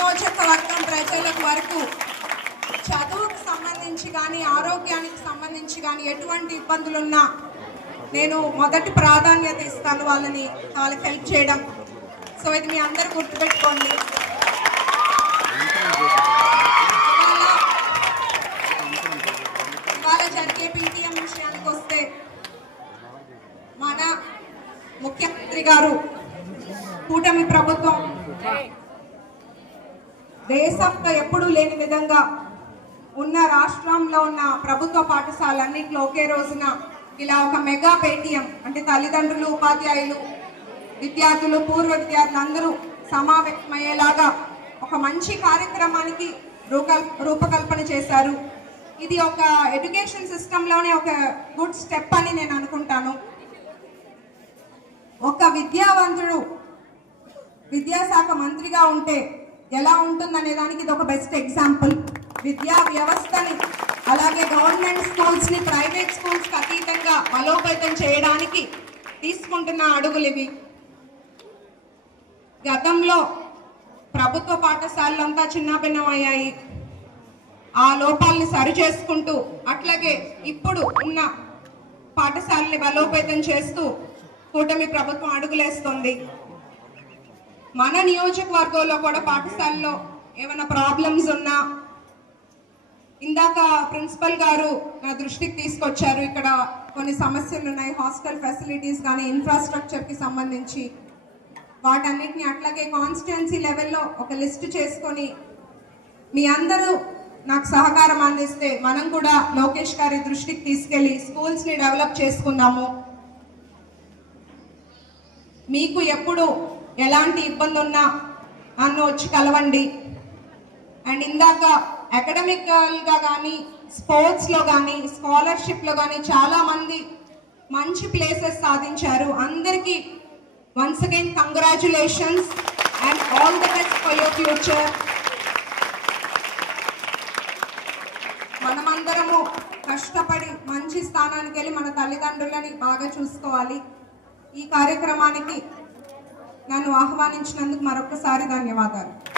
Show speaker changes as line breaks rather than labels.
నియోజకవర్గం ప్రజలకు వరకు చదువుకు సంబంధించి కానీ ఆరోగ్యానికి సంబంధించి కానీ ఎటువంటి ఇబ్బందులున్నా నేను మొదటి ప్రాధాన్యత ఇస్తాను వాళ్ళని వాళ్ళకి హెల్ప్ చేయడం. సో ఇది మీ అందరు గుర్తుపెట్టుకోండి. ఇవాళ జరిగే పీటీఎం విషయానికి వస్తే మన ముఖ్యమంత్రి గారు కూటమి ప్రభుత్వం దేశంలో ఎప్పుడూ లేని విధంగా ఉన్న రాష్ట్రంలో ఉన్న ప్రభుత్వ పాఠశాలన్నింటిలో ఒకే రోజున ఇలా ఒక మెగా పేటీఎం అంటే తల్లిదండ్రులు ఉపాధ్యాయులు విద్యార్థులు పూర్వ విద్యార్థులు అందరూ సమావేశమయ్యేలాగా ఒక మంచి కార్యక్రమానికి రూకల్ రూపకల్పన చేశారు. ఇది ఒక ఎడ్యుకేషన్ సిస్టంలోనే ఒక గుడ్ స్టెప్ అని నేను అనుకుంటాను. ఒక విద్యావంతుడు విద్యాశాఖ మంత్రిగా ఉంటే ఎలా ఉంటుందనే దానికి ఇది ఒక బెస్ట్ ఎగ్జాంపుల్ విద్యా వ్యవస్థని అలాగే గవర్నమెంట్ స్కూల్స్ని ప్రైవేట్ స్కూల్స్కి అతీతంగా బలోపేతం చేయడానికి తీసుకుంటున్న అడుగులు ఇవి. గతంలో ప్రభుత్వ పాఠశాలలంతా చిన్నాభిన్నమయ్యాయి ఆ లోపాలని సరి చేసుకుంటూ అట్లాగే ఇప్పుడు ఉన్న పాఠశాలని బలోపేతం చేస్తూ కూటమి ప్రభుత్వం అడుగులేస్తుంది. మన నియోజకవర్గంలో కూడా పాఠశాలలో ఏమైనా ప్రాబ్లమ్స్ ఉన్నా ఇందాక ప్రిన్సిపల్ గారు నా దృష్టికి తీసుకొచ్చారు ఇక్కడ కొన్ని సమస్యలు ఉన్నాయి హాస్టల్ ఫెసిలిటీస్ కానీ ఇన్ఫ్రాస్ట్రక్చర్కి సంబంధించి. వాటన్నిటిని అట్లాగే కాన్స్టిట్యున్సీ లెవెల్లో ఒక లిస్ట్ చేసుకొని మీ అందరూ నాకు సహకారం అందిస్తే మనం కూడా లోకేష్ గారి దృష్టికి తీసుకెళ్ళి స్కూల్స్ని డెవలప్ చేసుకుందాము. మీకు ఎప్పుడు ఎలాంటి ఇబ్బంది ఉన్నా నన్ను వచ్చి కలవండి. అండ్ ఇందాక అకాడమికల్గా కానీ స్పోర్ట్స్లో కానీ స్కాలర్షిప్లో కానీ చాలామంది మంచి ప్లేసెస్ సాధించారు. అందరికీ once again congratulations and all the best for your future మనమందరము కష్టపడి మంచి స్థానానికి వెళ్ళి మన తల్లిదండ్రులని బాగా చూసుకోవాలి. ఈ కార్యక్రమానికి నన్ను ఆహ్వానించినందుకు మరొకసారి ధన్యవాదాలు.